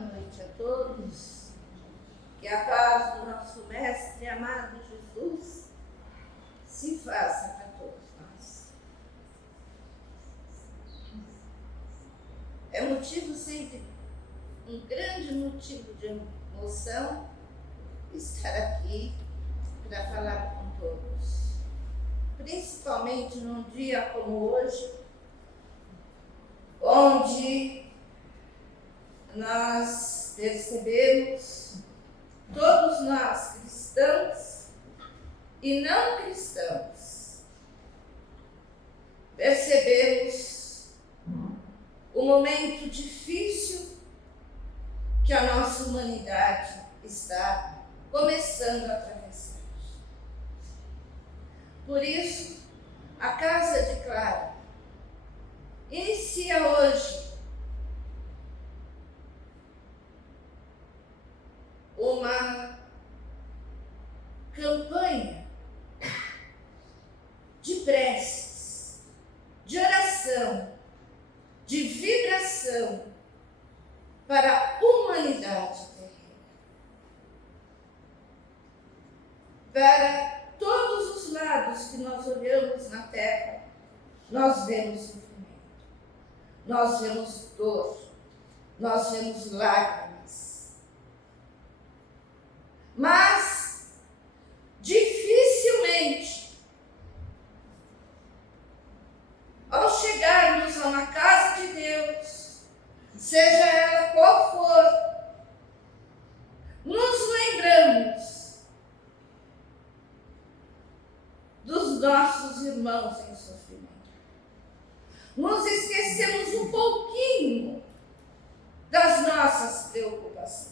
noite a todos. Que a paz do nosso Mestre amado Jesus se faça para todos nós. É motivo sempre, um grande motivo de emoção estar aqui para falar com todos. Principalmente num dia como hoje, onde nós percebemos, todos nós cristãos e não cristãos, percebemos o momento difícil que a nossa humanidade está começando a atravessar. Por isso, a Casa de Clara inicia hoje uma campanha de preces, de oração, de vibração para a humanidade terrena. Para todos os lados que nós olhamos na Terra, nós vemos sofrimento, nós vemos dor, nós vemos lágrimas. Mas, dificilmente, ao chegarmos a uma casa de Deus, seja ela qual for, nos lembramos dos nossos irmãos em sofrimento. Nos esquecemos um pouquinho das nossas preocupações,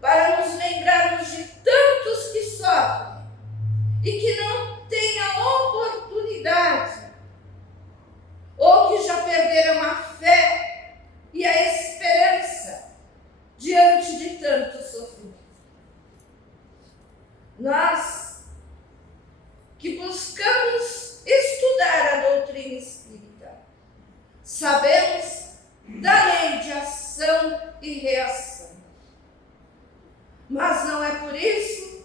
para nos lembrarmos de tantos que sofrem e que não têm a oportunidade, ou que já perderam a fé e a esperança diante de tanto sofrimento. Nós que buscamos estudar a doutrina espírita, sabemos da lei de ação e reação. Mas não é por isso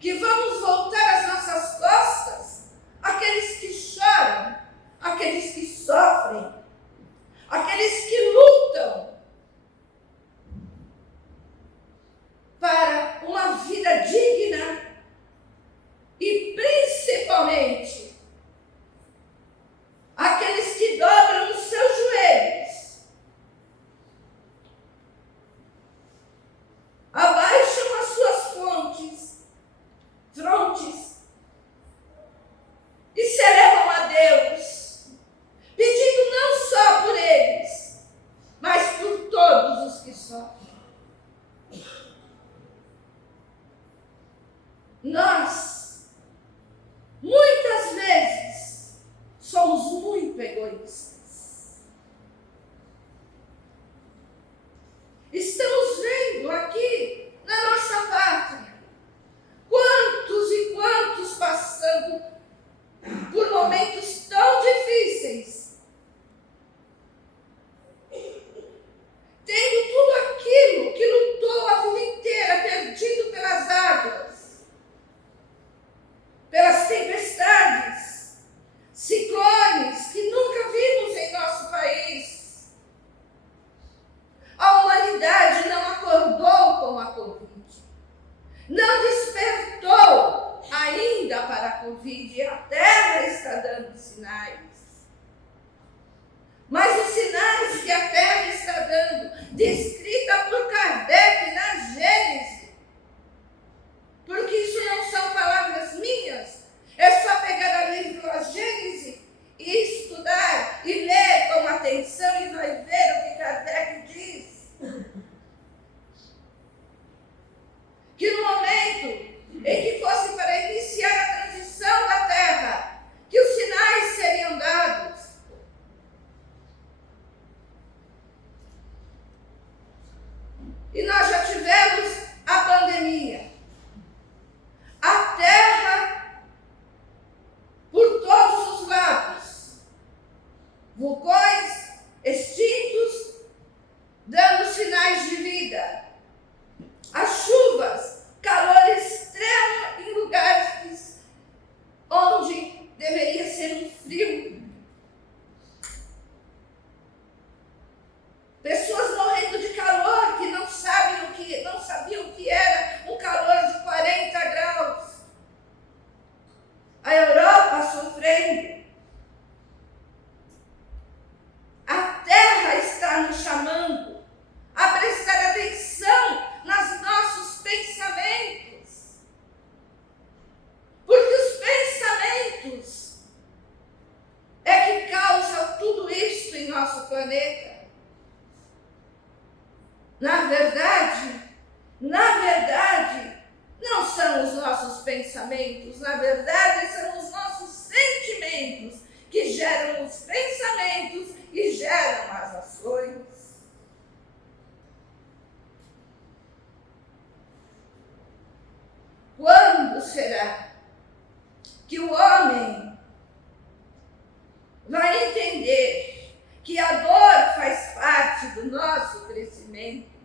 que vamos voltar as nossas costas àqueles que choram, àqueles que sofrem, àqueles que lutam para uma vida digna e principalmente aqueles que dobram os seus joelhos, abaixam as suas frontes e se elevam a Deus, pedindo não só por eles, mas por todos os que sofrem. Nós, muitas vezes, somos muito egoístas. Estamos vendo aqui na nossa pátria quantos e quantos passando por momentos tão difíceis, tendo tudo aquilo que lutou a vida inteira, perdido pelas águas, pelas tempestades, ciclones que nunca vimos em nosso país. A humanidade não acordou com a Covid, não despertou ainda para a Covid, e a Terra está dando sinais. Mas os sinais que a Terra está dando, descrita por Kardec na Gênese, porque isso não são palavras minhas, é só pegar o livro A Gênese e estudar e ler com atenção e vai ver o que Kardec diz. Que no momento em que fosse para iniciar a transição da Terra, que os sinais seriam dados. Na verdade, não são os nossos pensamentos, na verdade são os nossos sentimentos que geram os pensamentos e geram as ações. Quando será que o homem vai entender que a dor faz parte do nosso crescimento,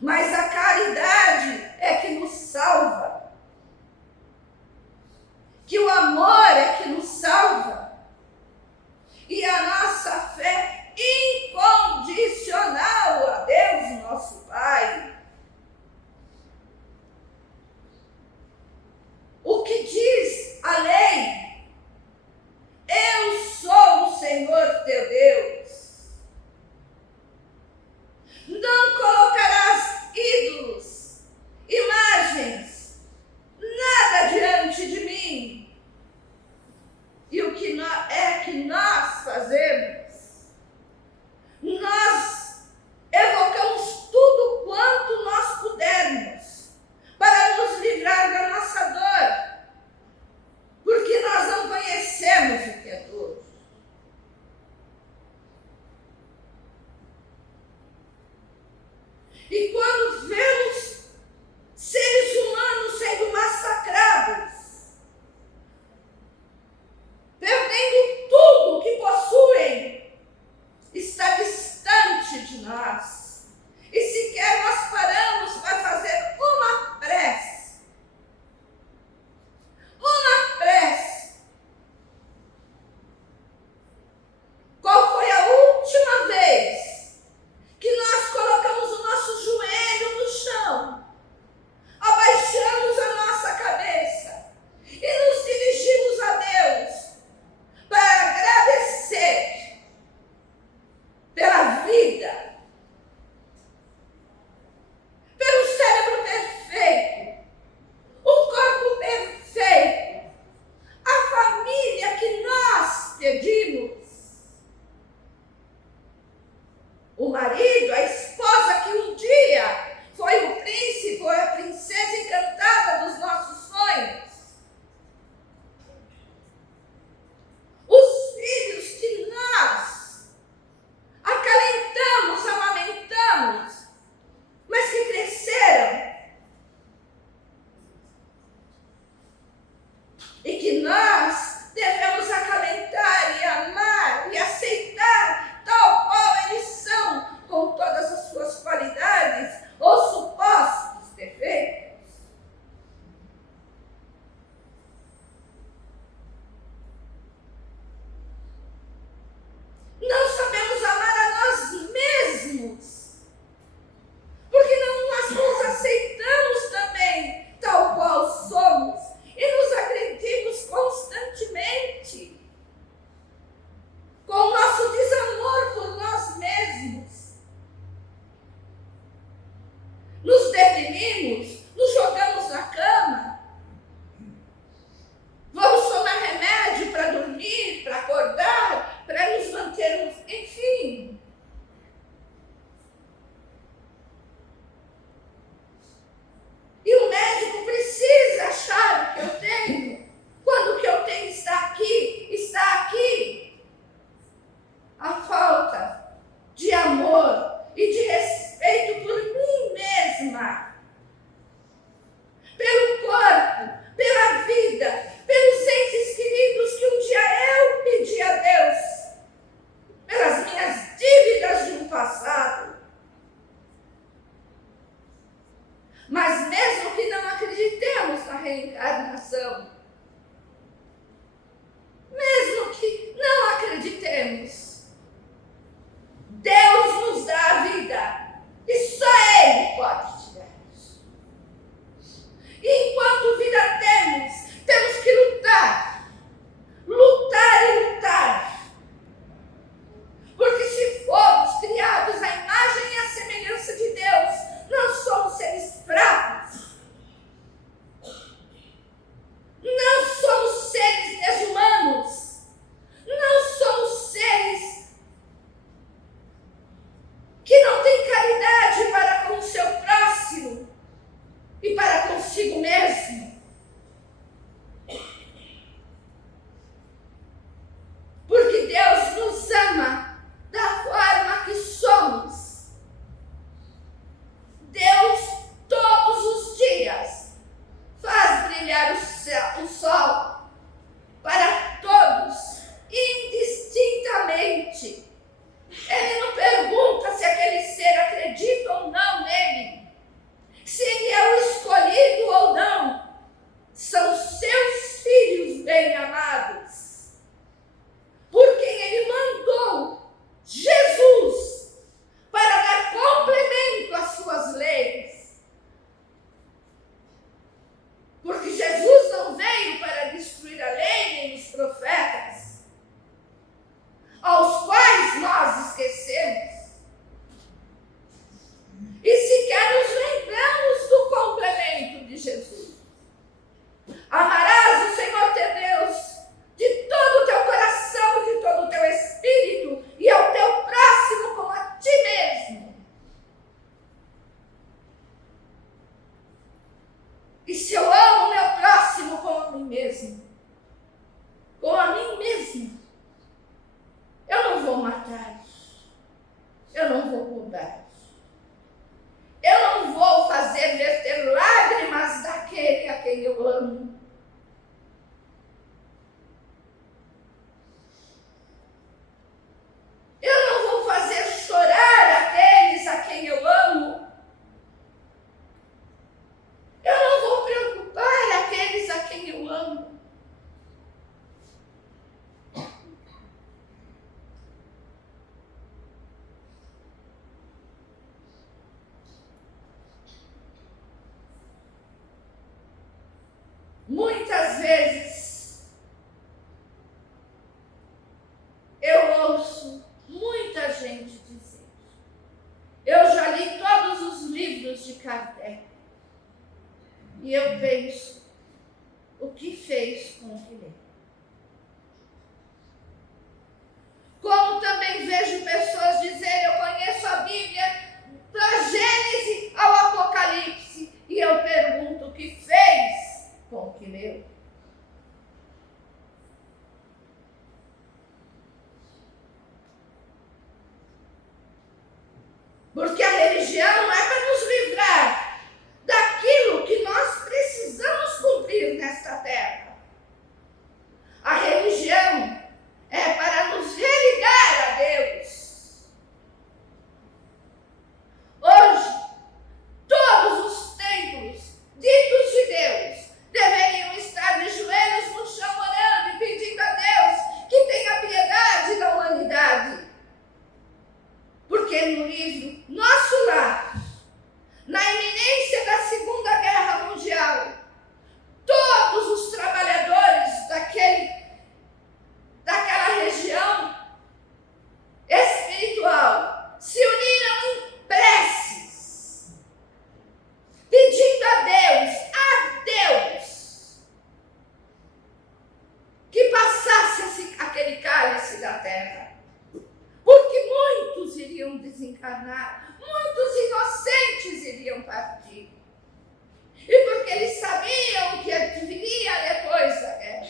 mas a caridade é que nos salva, que o amor é que nos salva, e a nossa fé incondicional a Deus, nosso Pai? O que diz a lei? Eu sou o Senhor teu Deus. Não colocarás ídolos, imagens, nada diante de mim. E o que nós fazemos? Nós evocamos tudo quanto nós pudermos para nos livrar da nossa dor, porque nós não conhecemos o que é dor. E quando vemos seres humanos sendo massacrados, perdendo tudo que possuem, está distante de nós. E sequer nós paramos para fazer uma prece. Uma prece. Qual foi a última vez que nós colocamos o nosso joelho no chão, abaixamos a nossa cabeça e nos dirigimos a Deus para agradecer pela vida, pelo cérebro perfeito, um corpo perfeito, a família que nós pedimos, o marido, a esposa que um dia foi o príncipe ou a princesa encantada dos nossos sonhos, os filhos que nós acalentamos, amamentamos, mas que cresceram e que nós devemos acalentar e amar e aceitar tal qual eles são, com todas as suas qualidades ou supostos defeitos. Não sabemos amar a nós mesmos, porque nós nos aceitamos também tal qual somos e nos agredimos constantemente com o nosso desamor por nós mesmos. Nos deprimimos, nos jogamos na cama, vamos tomar remédio para dormir, para acordar, para nos mantermos, enfim. E o médico precisa achar o que eu tenho, quando o que eu tenho está aqui, está aqui. A falta de amor e de respeito por mim mesma, pelo corpo, pela vida, pelos entes queridos que um dia eu pedi a Deus, pelas minhas dívidas de um passado. Mas mesmo que não acreditemos na reencarnação, mesmo que não acreditemos, Deus nos dá a vida e só Ele pode tirar isso. E enquanto vida temos que lutar, lutar e lutar. Porque se fomos criados à imagem e à semelhança de Deus, não somos seres fracos. lugar. Eu não vou fazer verter lágrimas daquele a quem eu amo. Eu não vou fazer chorar aqueles a quem eu amo. Eu não vou preocupar aqueles a quem eu amo. Muitas vezes eu ouço muita gente dizer: eu já li todos os livros de Kardec. E eu penso, o que fez com o que leu? Como também vejo pessoas dizerem: eu conheço a Bíblia da Gênesis ao Apocalipse. E eu pergunto, o que fez com o que leu? Porque a religião não é para nos livrar daquilo que nós precisamos cumprir nesta terra. A religião é para nos religar a Deus. Hoje, todos os templos ditos de Deus deveriam estar de joelhos no chão orando e pedindo a Deus que tenha piedade da humanidade. Porque no livro Nosso Lar, na iminência da Segunda Guerra Mundial, todos os trabalhadores daquela região espiritual se uniram em preces, pedindo a Deus, que passasse aquele cálice da terra. Porque muitos iriam desencarnar, muitos inocentes iriam partir. E porque eles sabiam o que viria depois da guerra.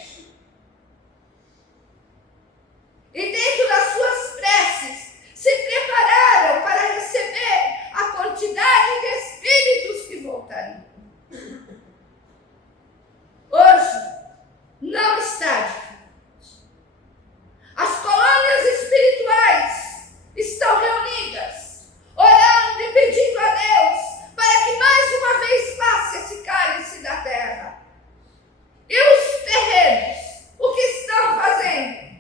E dentro das suas preces, se prepararam para receber a quantidade de espíritos que voltariam. Hoje, não está diferente. As colônias espirituais estão reunidas, orando e pedindo a Deus para que mais uma vez passe esse cálice da terra. E os terrenos, o que estão fazendo?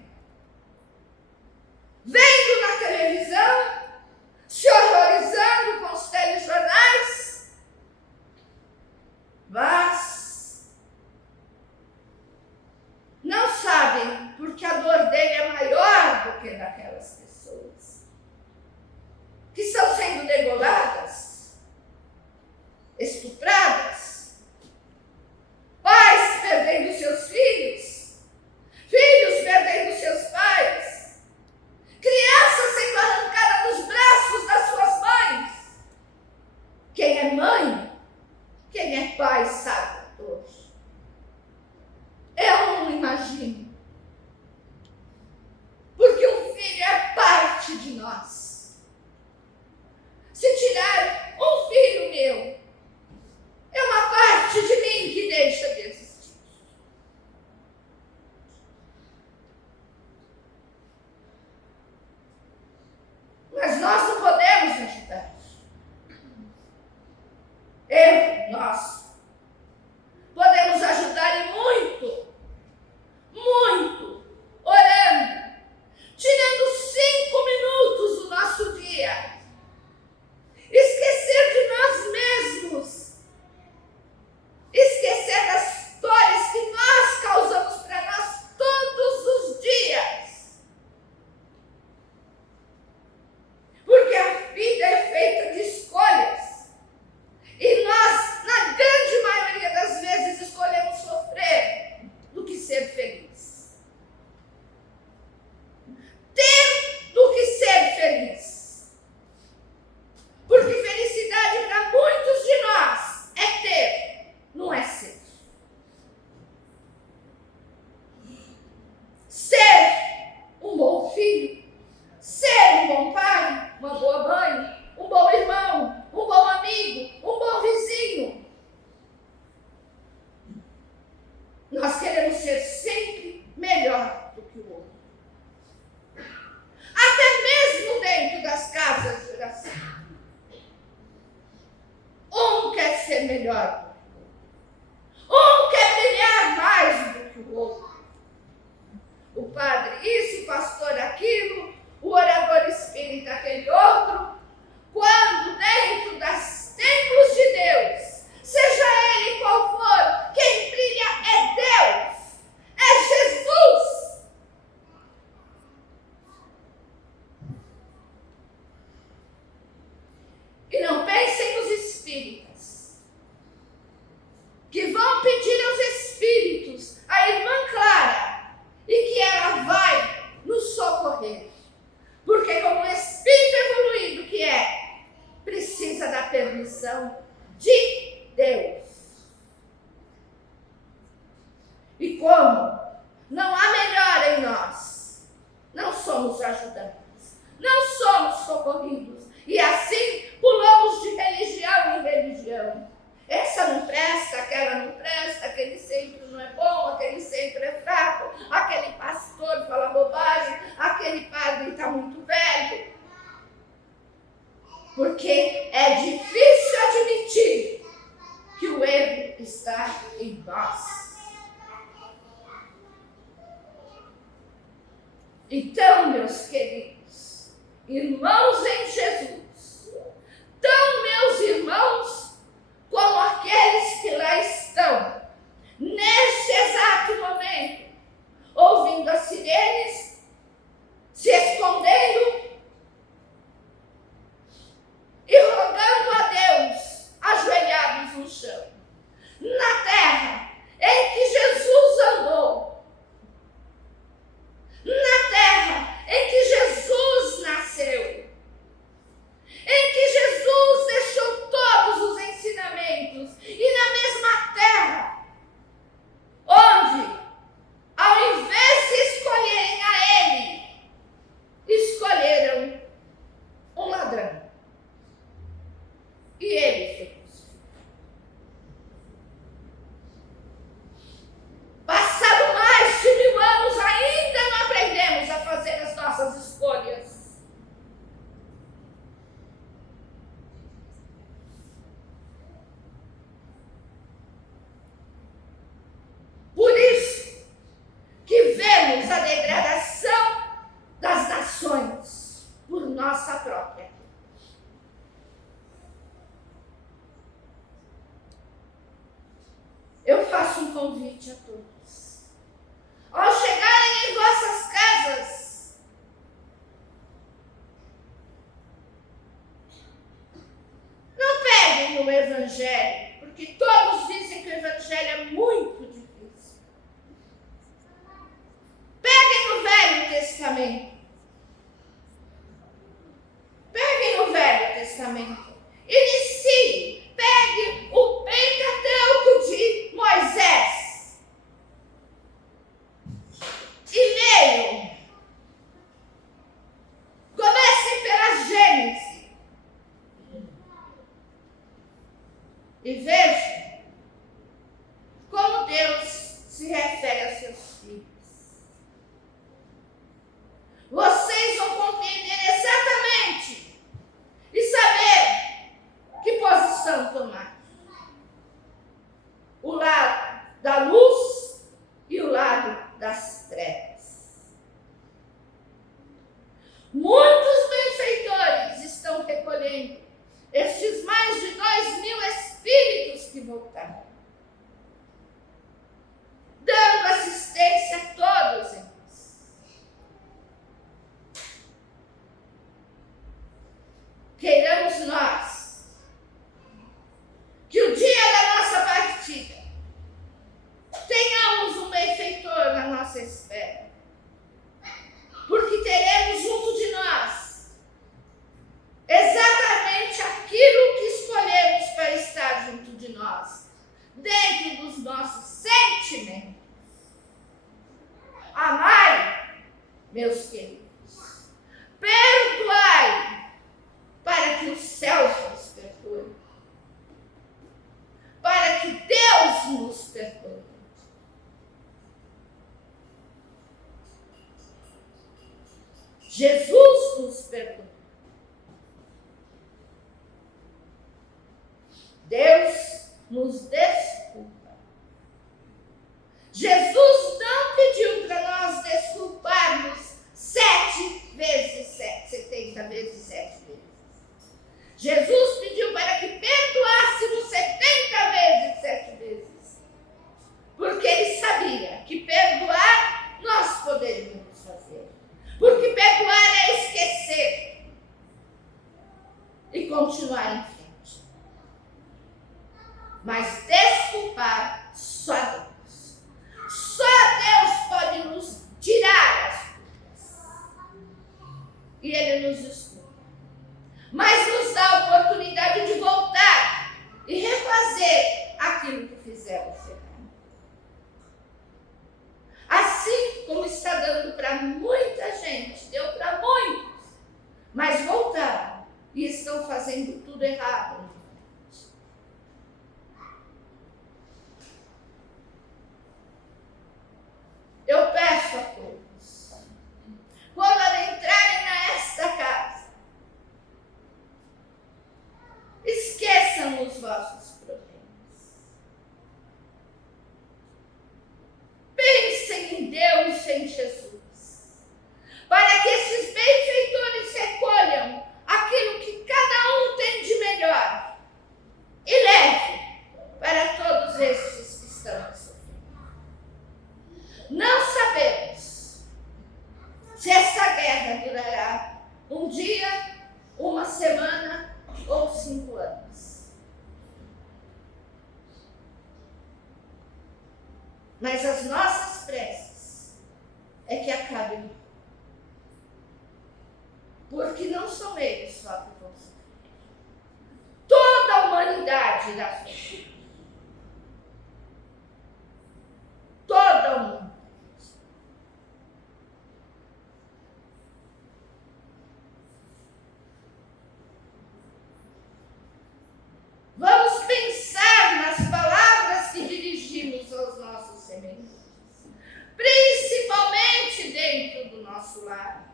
ser melhor do que o outro. Um quer brilhar mais do que o outro. O padre isso, o pastor aquilo, o orador espírita aquele outro. Quando dentro das templos de Deus, seja ele qual for, quem brilha é Deus, é Jesus. E não pensem nos espíritas, que vão pedir aos espíritos, a irmã Clara, e que ela vai nos socorrer. Porque como espírito evoluído que é, precisa da permissão de Deus. E como não há melhor em nós, não somos ajudantes, não somos socorridos, e assim pulamos de religião em religião. Essa não presta, aquela não presta, aquele sempre não é bom, aquele sempre é fraco, aquele pastor fala bobagem, aquele padre está muito velho. Porque é difícil admitir que o erro está em nós. Então, meus queridos, irmãos em Jesus, tão meus irmãos como aqueles que lá estão, neste exato momento, ouvindo as sirenes, se escondendo e rogando a Deus, ajoelhados no chão, na terra em que Jesus andou, na terra em que Jesus nasceu, em que Jesus deixou todos os ensinamentos, e na mesma terra, onde, ao invés de escolherem a Ele, escolheram um ladrão. E Ele foi crucificado. Passado mais de 1000 anos, ainda não aprendemos a fazer as nossas escolhas. Por isso que vemos a degradação das nações por nossa própria. Eu faço um convite a todos. Ao chegarem em vossas casas, não peguem o Evangelho, porque todos dizem que o Evangelho é muito difícil. Peguem o Velho Testamento. Peguem o Velho Testamento. Inicie. Pegue o Pentateuco de Moisés. E leiam. Comecem pela Gênesis. E vejam como Deus se refere a seus filhos. Vocês vão compreender exatamente e saber que posição tomar. O lado da luz e o lado das trevas. Muitos benfeitores estão recolhendo estes mais de 2000 espíritos que voltaram, dando assistência a todos em nós. Queiramos nós que o dia da nossa partida tenhamos um benfeitor na nossa espera, porque teremos junto de nós exatamente aquilo que escolhemos para estar junto de nós, dentro dos nossos sentimentos. Amai, meus queridos, perdoai, para que os céus nos perdoem, para que Deus nos perdoe. Jesus nos perdoa. Deus nos desculpa. Jesus não pediu para nós desculparmos 7 vezes 7, 70 vezes 7 vezes. Jesus pediu para que perdoássemos 70 vezes 7 vezes. Porque ele sabia que perdoar nós poderíamos fazer. Porque perdoar é esquecer e continuar em frente. Mas desculpar só Deus. Só Deus pode nos tirar as culpas. E Ele nos desculpa. Mas nos dá a oportunidade de voltar e refazer aquilo que fizemos errado. Assim como está dando para muita gente, deu para muitos, mas voltaram e estão fazendo tudo errado. Eu peço a todos, quando adentrarem nesta casa, esqueçam os vossos problemas. Pensem em Deus, em Jesus, para que esses benfeitores recolham aquilo que cada um tem de melhor e leve para todos estes que estão sofrendo. Não sabemos se essa guerra durará um dia, uma semana ou 5 anos. Mas as nossas preces é que acabem. Porque não são eles só que vão sofrer. Toda a humanidade irá sofrer. Toda a humanidade. Vamos pensar nas palavras que dirigimos aos nossos semelhantes, principalmente dentro do nosso lar,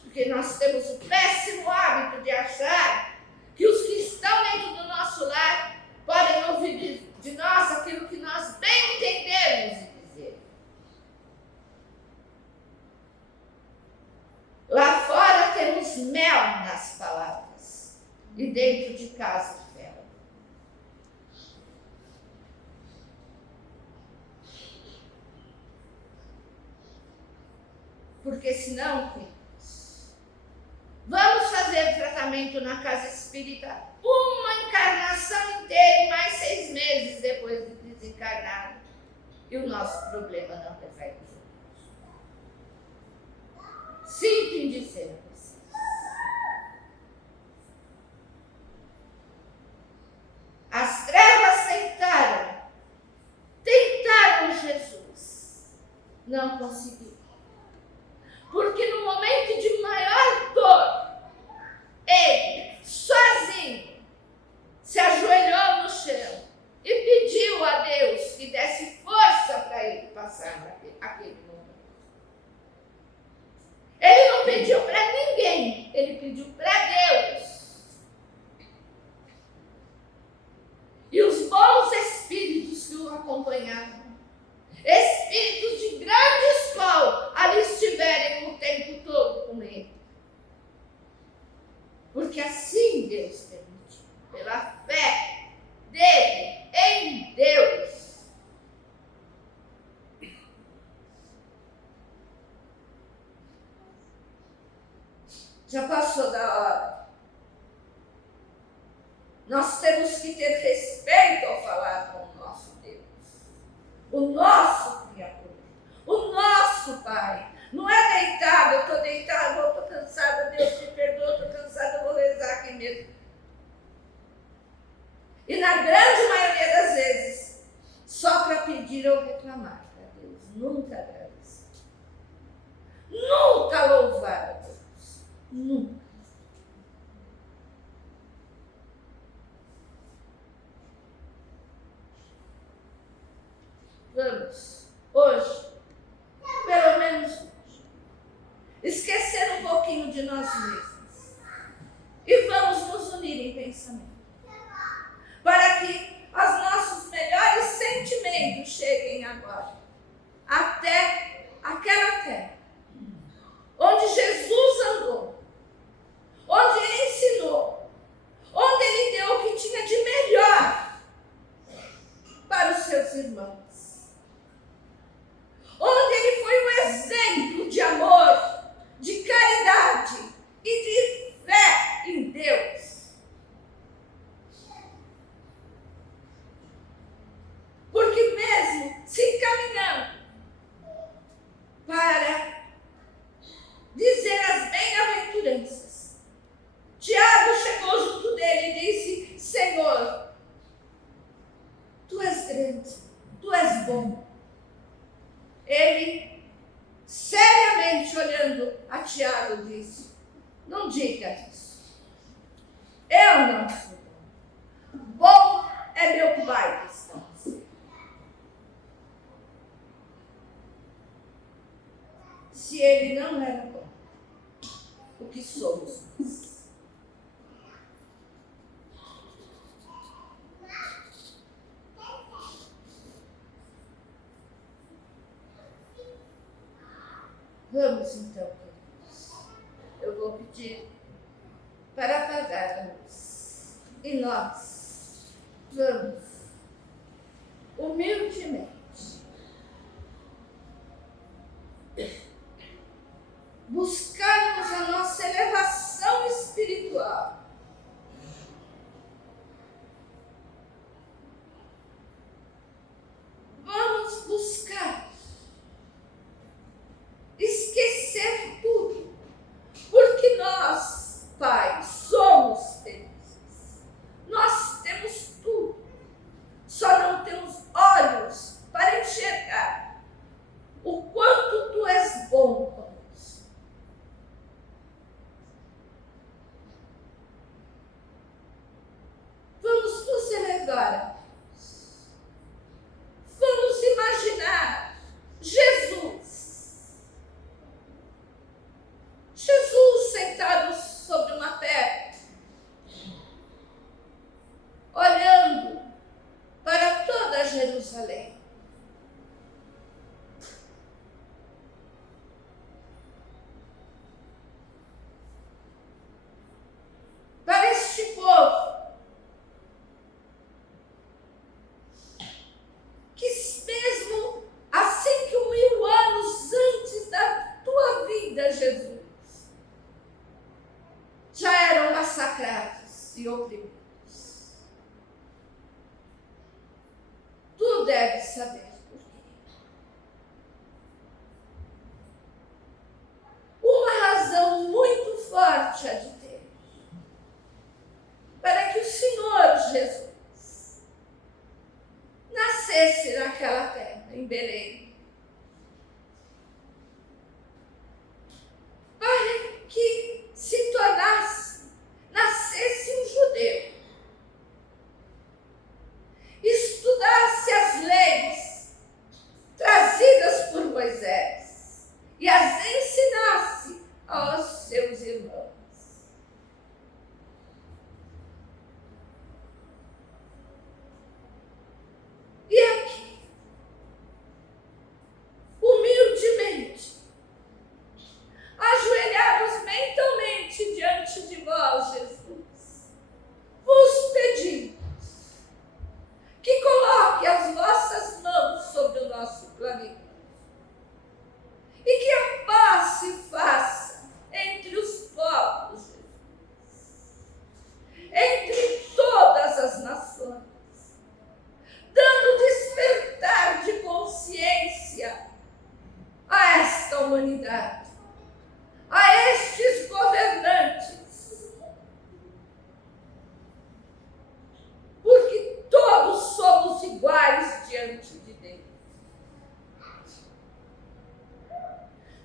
porque nós temos o péssimo hábito de achar que os que estão dentro do nosso lar podem ouvir de nós aquilo que nós bem entendemos e dizer. Lá fora temos mel nas palavras e dentro de casa fel. Porque senão, vamos fazer tratamento na casa espírita uma encarnação inteira e mais 6 meses depois de desencarnar. E o nosso problema não vai resolver. Sinto em dizer a vocês. As trevas tentaram Jesus. Não conseguiram. Porque no momento de maior dor, ele, sozinho, se ajoelhou no chão e pediu a Deus que desse força para ele passar aquele momento. Ele não pediu para ninguém, ele pediu para Deus. E os bons espíritos que o acompanhavam, espíritos de grande escola, ali estiverem o tempo todo com ele. Porque assim Deus permitiu, pela fé dele em Deus. Já passou da hora. Nós temos que ter respeito ao falar com o nosso Deus, o nosso Criador, o nosso Pai. Não é deitado, eu estou deitada, estou cansada, Deus me perdoa, estou cansada, vou rezar aqui mesmo. E na grande maioria das vezes, só para pedir ou reclamar para Deus, nunca agradecer. Nunca louvar a Deus, nunca. Vamos, hoje, pelo menos hoje, esquecer um pouquinho de nós mesmos e vamos nos unir em pensamento, para que as nossas bom. Ele, seriamente olhando a Tiago, disse: não diga isso. Eu não sou bom. Bom é meu Pai que está no céu. Se ele não era bom, o que somos nós? Vamos então, queridos. Eu vou pedir para apagar a luz. E nós vamos humildemente buscarmos a nossa elevação espiritual. Vamos buscar esquecer tudo, porque nós, Pai, somos felizes. Nós temos tudo, só não temos olhos para enxergar o quanto Tu és bom conosco. Vamos nos elevar a Deus. Vamos imaginar Jesus sentado sobre uma pedra, olhando para toda Jerusalém. Para este povo que, mesmo assim que 1000 anos antes da tua vida, Jesus, já eram massacrados e oprimidos. Tu deves saber por quê. Uma razão muito forte há de ter para que o Senhor Jesus nascesse naquela terra, em Belém. Para que se nascesse um judeu, estudasse as leis trazidas por Moisés e as ensinasse aos seus irmãos. E aqui, humildemente, ajoelhados mentalmente diante de vós, Jesus, vos pedimos que coloque as vossas mãos sobre o nosso planeta e que a paz se faça entre os povos, Jesus, entre todas as nações, dando despertar de consciência a esta humanidade, a estes governantes, porque todos somos iguais diante de Deus.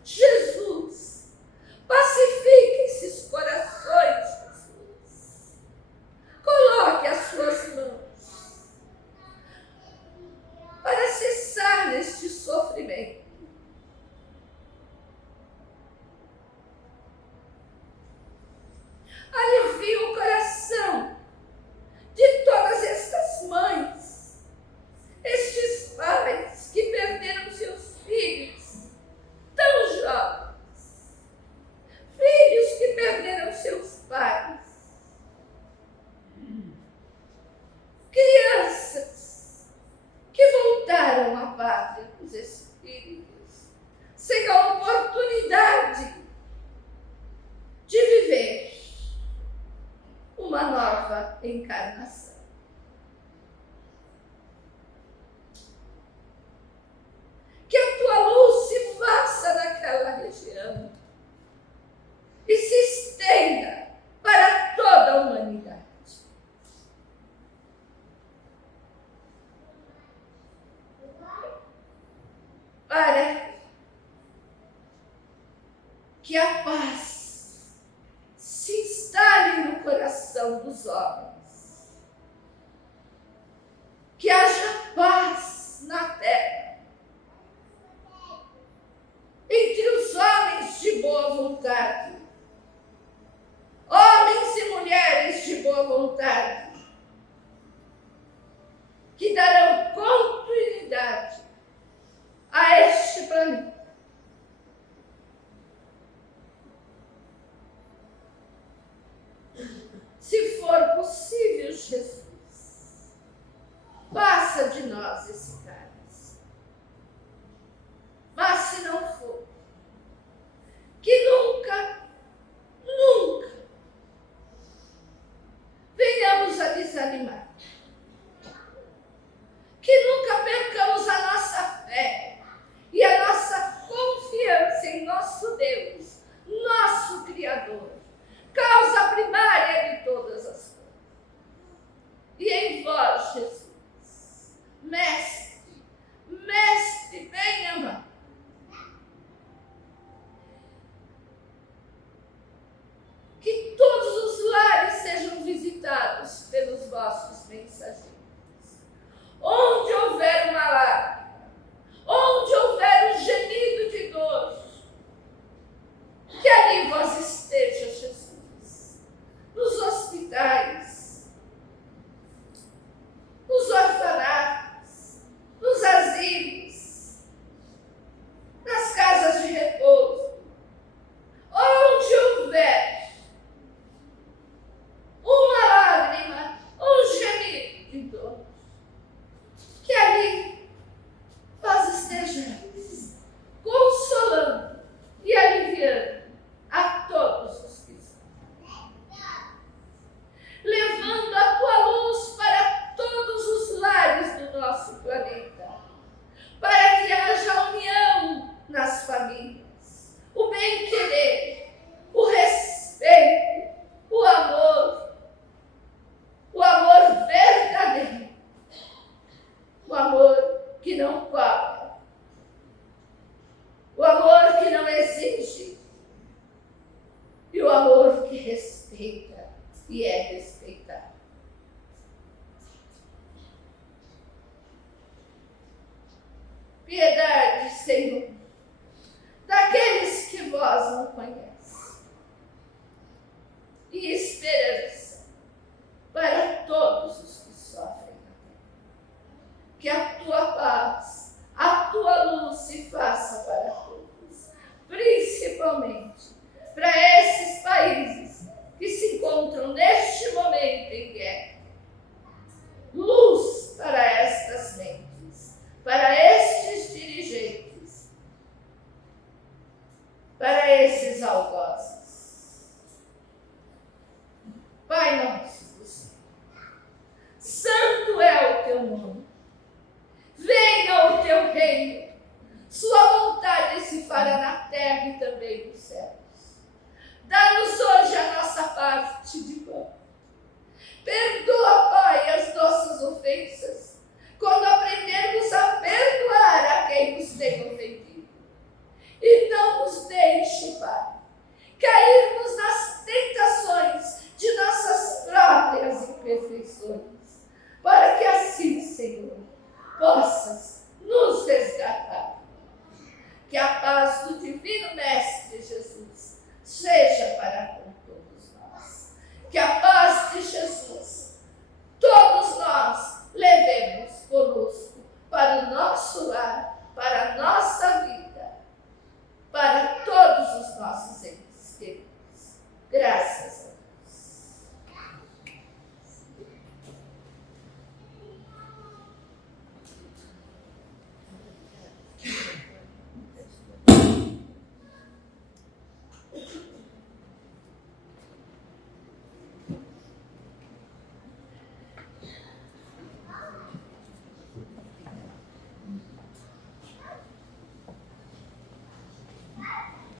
Jesus, pacifique esses corações, Jesus. Coloque as suas mãos para cessar este sofrimento. Alivie o coração de todas estas mães, estes pais que perderam seus filhos tão jovens, filhos que perderam seus pais, crianças que voltaram à pátria dos espíritos sem a oportunidade de viver uma nova encarnação. Que a tua luz se faça naquela região e se estenda para toda a humanidade. que a paz se instale no coração dos homens, que haja paz na terra, entre os homens de boa vontade, homens e mulheres de boa vontade, que darão continuidade a este planeta. Se for possível, Jesus, passa de nós esse cálice. Mas se não for, que nunca, nunca venhamos a desanimar. Que nunca percamos a nossa fé e a nossa confiança em nosso Deus, nosso Criador, causa primária de todas as coisas. E em vós, Jesus, Mestre, Mestre bem amado, que todos os lares sejam visitados pelos vossos mensageiros. Onde houver uma lágrima, onde houver um gemido de dor, que ali vós esteja, Jesus, nos hospitais, nos orfanatos, nos asilos, nas casas de repouso, onde houver uma lágrima, um gemido de dor, que ali vós estejais consolando e aliviando a todos os que sofrem, levando a tua luz para todos os lares do nosso planeta, para que haja união nas famílias, o bem-querer, o respeito, o amor verdadeiro, o amor que não cobra, o amor que não exige, e o amor que respeita e é respeitado. Piedade, Senhor, daqueles que vós não conhecem, e esperança para todos os que sofrem na terra. Que a tua paz, a tua luz se faça para todos, principalmente para esses países que se encontram neste momento em guerra. Luz para estas mentes, para estes dirigentes, para esses algozes. Pai nosso do céu, santo é o teu nome. Venha o teu reino, sua vontade se fará na terra e também nos céus. Dá-nos hoje a nossa parte de pão. Perdoa, Pai, as nossas ofensas, quando aprendermos a perdoar a quem nos tem ofendido. E não nos deixe, Pai, cairmos nas tentações de nossas próprias imperfeições, para que assim, Senhor, possas nos resgatar. Que a paz do Divino Mestre Jesus seja para com todos nós. Que a paz de Jesus, todos nós levemos conosco para o nosso lar, para a nossa